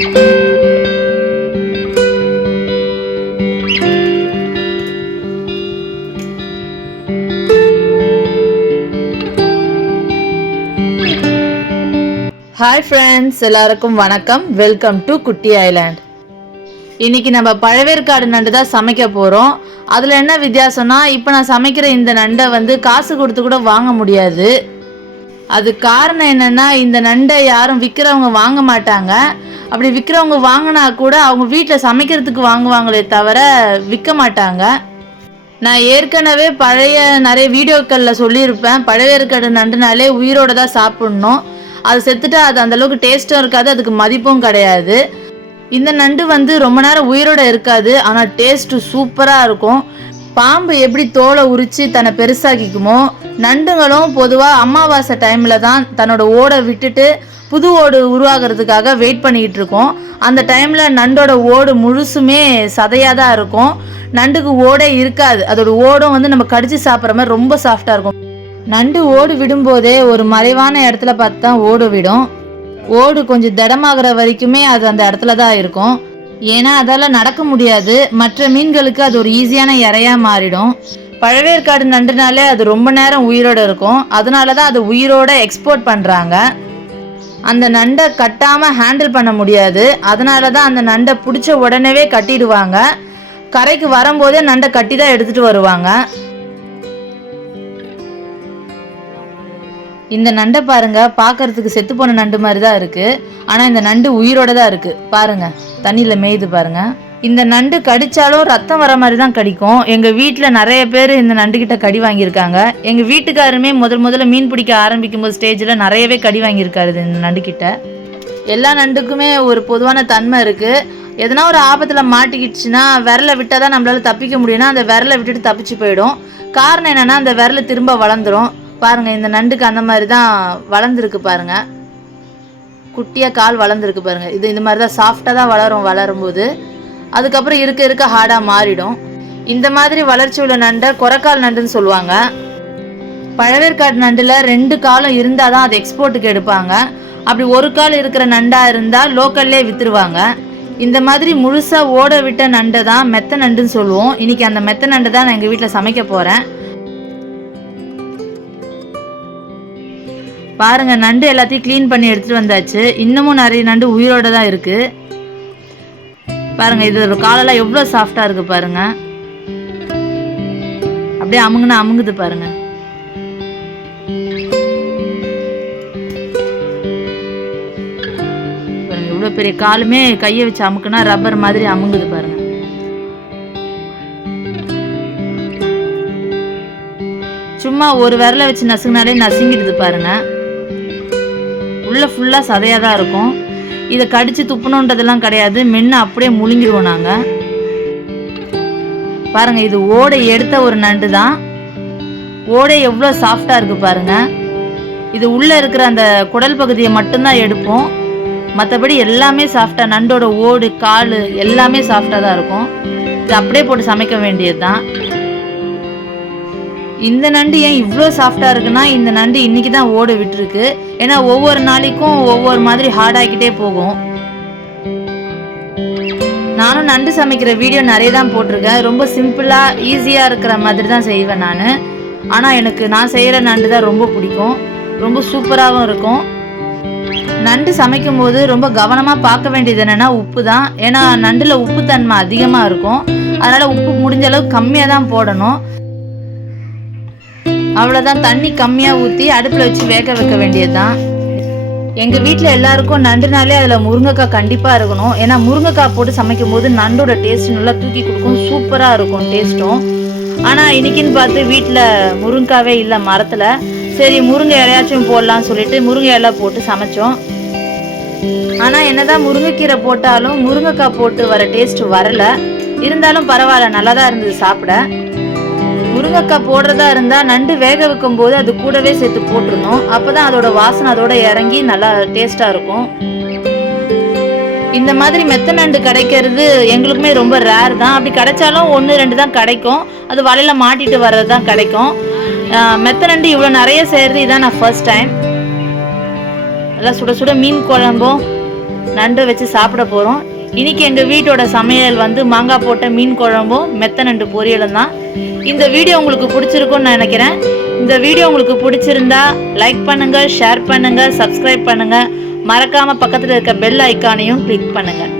Hi friends எல்லாருக்கும் வணக்கம். Welcome to குட்டி ஐலாண்ட் இன்னைக்கு நம்ம பழவேற்காடு நண்டு தான் சமைக்க போகிறோம் அதில் என்ன வித்தியாசம்னா இப்போ நான் சமைக்கிற இந்த நண்டை வந்து காசு கொடுத்து கூட வாங்க முடியாது. அது காரணம் என்னென்னா இந்த நண்டை யாரும் விற்கிறவங்க வாங்க மாட்டாங்க. அப்படி விற்கிறவங்க வாங்கினா கூட அவங்க வீட்டில் சமைக்கிறதுக்கு வாங்குவாங்களே தவிர விற்க மாட்டாங்க. நான் ஏற்கனவே பழைய நிறைய வீடியோக்களில் சொல்லியிருப்பேன். பழவேற்காடு நண்டுனாலே உயிரோட தான் சாப்பிடணும். அது செத்துட்டா அது அந்தளவுக்கு டேஸ்ட்டும் இருக்காது அதுக்கு மதிப்பும் கிடையாது. இந்த நண்டு வந்து ரொம்ப நேரம் உயிரோட இருக்காது ஆனால் டேஸ்ட்டு சூப்பராக இருக்கும். பாம்பு எப்படி தோலை உரித்து தன்னை பெருசாக்கிக்குமோ நண்டுங்களும் பொதுவாக அமாவாசை டைமில் தான் தன்னோட ஓடை விட்டுட்டு புது ஓடு உருவாகிறதுக்காக வெயிட் பண்ணிக்கிட்டு இருக்கோம். அந்த டைமில் நண்டோட ஓடு முழுசுமே சதையாக தான் இருக்கும். நண்டுக்கு ஓடே இருக்காது. அதோட ஓடும் வந்து நம்ம கடிச்சு சாப்பிட்ற மாதிரி ரொம்ப சாஃப்டாக இருக்கும். நண்டு ஓடு விடும்போதே ஒரு மறைவான இடத்துல பார்த்து தான் ஓடு விடும். ஓடு கொஞ்சம் திடமாகிற வரைக்குமே அது அந்த இடத்துல தான் இருக்கும். ஏன்னா அதால் நடக்க முடியாது. மற்ற மீன்களுக்கு அது ஒரு ஈஸியான இறையா மாறிடும். பழவேற்காடு நண்டுனாலே அது ரொம்ப நேரம் உயிரோட இருக்கும். அதனால தான் அது உயிரோட எக்ஸ்போர்ட் பண்ணுறாங்க அந்த நண்டை கட்டாமல் ஹேண்டில் பண்ண முடியாது. அதனால தான் அந்த நண்டை பிடிச்ச உடனே கட்டிடுவாங்க. கரைக்கு வரும்போதே நண்டை கட்டி தான் எடுத்துகிட்டு வருவாங்க. இந்த நண்டை பாருங்க பார்க்கறதுக்கு செத்து போன நண்டு மாதிரி தான் இருக்கு. ஆனா இந்த நண்டு உயிரோட தான் இருக்கு. பாருங்க தண்ணியில மேயுது பாருங்க. இந்த நண்டு கடிச்சாலும் ரத்தம் வர மாதிரி தான் கடிக்கும். எங்கள் வீட்டில் நிறைய பேர் இந்த நண்டுக்கிட்ட கடி வாங்கியிருக்காங்க. எங்கள் வீட்டுக்காருமே முதல் முதல்ல மீன் பிடிக்க ஆரம்பிக்கும் போது ஸ்டேஜில் நிறையவே கடி வாங்கியிருக்காரு இந்த நண்டுக்கிட்ட எல்லா நண்டுக்குமே ஒரு பொதுவான தன்மை இருக்குது எதனா ஒரு ஆபத்தில் மாட்டிக்கிடுச்சுன்னா விரலை விட்டால் தான் நம்மளால் தப்பிக்க முடியும்னா அந்த விரலை விட்டுட்டு தப்பிச்சு போயிடும். காரணம் என்னென்னா அந்த விரலை திரும்ப வளர்ந்துரும். பாருங்க இந்த நண்டுக்கு அந்த மாதிரி தான் வளர்ந்துருக்கு பாருங்க. குட்டியாக கால் வளர்ந்துருக்கு பாருங்க. இது இந்த மாதிரி தான் சாஃப்டாக தான் வளரும் வளரும்போது. அதுக்கப்புறம் இருக்க இருக்க ஹார்டாக மாறிடும். இந்த மாதிரி வளர்ச்சி உள்ள நண்டை கொரக்கால் நண்டுன்னு சொல்லுவாங்க. பழவேற்காடு நண்டில் ரெண்டு காலம் இருந்தால் தான் அது எக்ஸ்போர்ட்டுக்கு எடுப்பாங்க. அப்படி ஒரு கால் இருக்கிற நண்டாக இருந்தால் லோக்கல்லே விற்றுருவாங்க இந்த மாதிரி முழுசாக ஓட விட்ட நண்டை தான் மெத்த நண்டுன்னு சொல்லுவோம். இன்றைக்கி அந்த மெத்த நண்டை தான் நான் எங்கள் வீட்டில் சமைக்க போகிறேன் பாருங்க நண்டு எல்லாத்தையும் க்ளீன் பண்ணி எடுத்துட்டு வந்தாச்சு. இன்னமும் நிறைய நண்டு உயிரோட தான் இருக்கு. பாருங்க இது காலெல்லாம் எவ்வளோ சாஃப்டா இருக்கு பாருங்க. அப்படியே அமுங்குனா அமுங்குது பாருங்க. இவ்வளோ பெரிய காலுமே கையை வச்சு அமுக்குனா ரப்பர் மாதிரி அமுங்குது பாருங்க. சும்மா ஒரு விரல வச்சு நசுங்கினாலே நசுங்கிடுது பாருங்க. உள்ளே ஃபுல்லாக சதையாக தான் இருக்கும். இதை கடித்து துப்புணுன்றதெல்லாம் கிடையாது. மென்று அப்படியே முழுங்கிடுவோம் நாங்கள் பாருங்கள் இது ஓடை எடுத்த ஒரு நண்டு தான் ஓடை எவ்வளோ சாஃப்டாக இருக்குது பாருங்கள் இது உள்ளே இருக்கிற அந்த குடல் பகுதியை மட்டும்தான் எடுப்போம். மற்றபடி எல்லாமே சாஃப்டாக நண்டோட ஓடு கால் எல்லாமே சாஃப்டாக தான் இருக்கும். இது அப்படியே போட்டு சமைக்க வேண்டியது தான் இந்த நண்டு ஏன் இவ்வளோ சாஃப்டாக இருக்குன்னா இந்த நண்டு இன்னைக்கு தான் ஓட விட்டுருக்கு. ஏன்னா ஒவ்வொரு நாளைக்கும் ஒவ்வொரு மாதிரி ஹார்ட் ஆகிக்கிட்டே போகும். நானும் நண்டு சமைக்கிற வீடியோ நிறைய தான் போட்டிருக்கேன். ரொம்ப சிம்பிளாக ஈஸியாக இருக்கிற மாதிரி தான் செய்வேன் நான். ஆனால் எனக்கு நான் செய்கிற நண்டு தான் ரொம்ப பிடிக்கும். ரொம்ப சூப்பராகவும் இருக்கும். நண்டு சமைக்கும் போது ரொம்ப கவனமாக பார்க்க வேண்டியது என்னென்னா உப்பு தான். ஏன்னா நண்டில் உப்பு தன்மை அதிகமாக இருக்கும். அதனால் உப்பு முடிஞ்ச அளவுக்கு கம்மியாக தான் போடணும். அவ்வளோதான் தண்ணி கம்மியாக ஊற்றி அடுப்பில் வச்சு வேக வைக்க வேண்டியது தான் எங்கள் வீட்டில் எல்லாருக்கும் நண்டுனாலே அதில் முருங்கைக்காய் கண்டிப்பாக இருக்கணும். ஏன்னா முருங்கைக்காய் போட்டு சமைக்கும் போது நண்டோட டேஸ்ட் நல்லா தூக்கி கொடுக்கும். சூப்பராக இருக்கும் டேஸ்ட்டும் ஆனால் இன்னைக்குன்னு பார்த்து வீட்டில் முருங்காவே இல்லை மரத்தில். சரி முருங்கை இலையாச்சும் போடலாம்னு சொல்லிட்டு முருங்கை இலை போட்டு சமைச்சோம். ஆனால் என்னதான் முருங்கைக்கீரை போட்டாலும் முருங்கைக்காய் போட்டு வர டேஸ்ட் வரல. இருந்தாலும் பரவாயில்ல நல்லா தான் இருந்தது சாப்பிட. முருங்கைக்காய் போடுறதா இருந்தா நண்டு வேக வைக்கும் போது அது கூடவே சேர்த்து போட்டுருணும் அப்பதான் அதோட வாசனை அதோட இறங்கி நல்லா டேஸ்டா இருக்கும். இந்த மாதிரி மெத்த நண்டு கிடைக்கிறது எங்களுக்குமே ரொம்ப ரேர் தான். அப்படி கிடைச்சாலும் ஒன்று ரெண்டு தான் கிடைக்கும். அது வலையில மாட்டிட்டு வர்றது தான் கிடைக்கும். மெத்த நண்டு இவ்வளோ நிறைய செய்கிறது இதான் நான் ஃபர்ஸ்ட் டைம் நல்லா சுட சுட மீன் குழம்பும் நண்டு வச்சு சாப்பிட போகிறோம் இன்னைக்கு எங்கள் வீட்டோட சமையல் வந்து மாங்காய் போட்ட மீன் குழம்பும் மெத்த நண்டு பொரியலும் தான். இந்த வீடியோ உங்களுக்கு பிடிச்சிருக்கும்னு நான் நினைக்கிறேன். இந்த வீடியோ உங்களுக்கு பிடிச்சிருந்தா லைக் பண்ணுங்க ஷேர் பண்ணுங்க சப்ஸ்கிரைப் பண்ணுங்க. மறக்காமல் பக்கத்தில் இருக்க பெல் ஐக்கானையும் கிளிக் பண்ணுங்கள்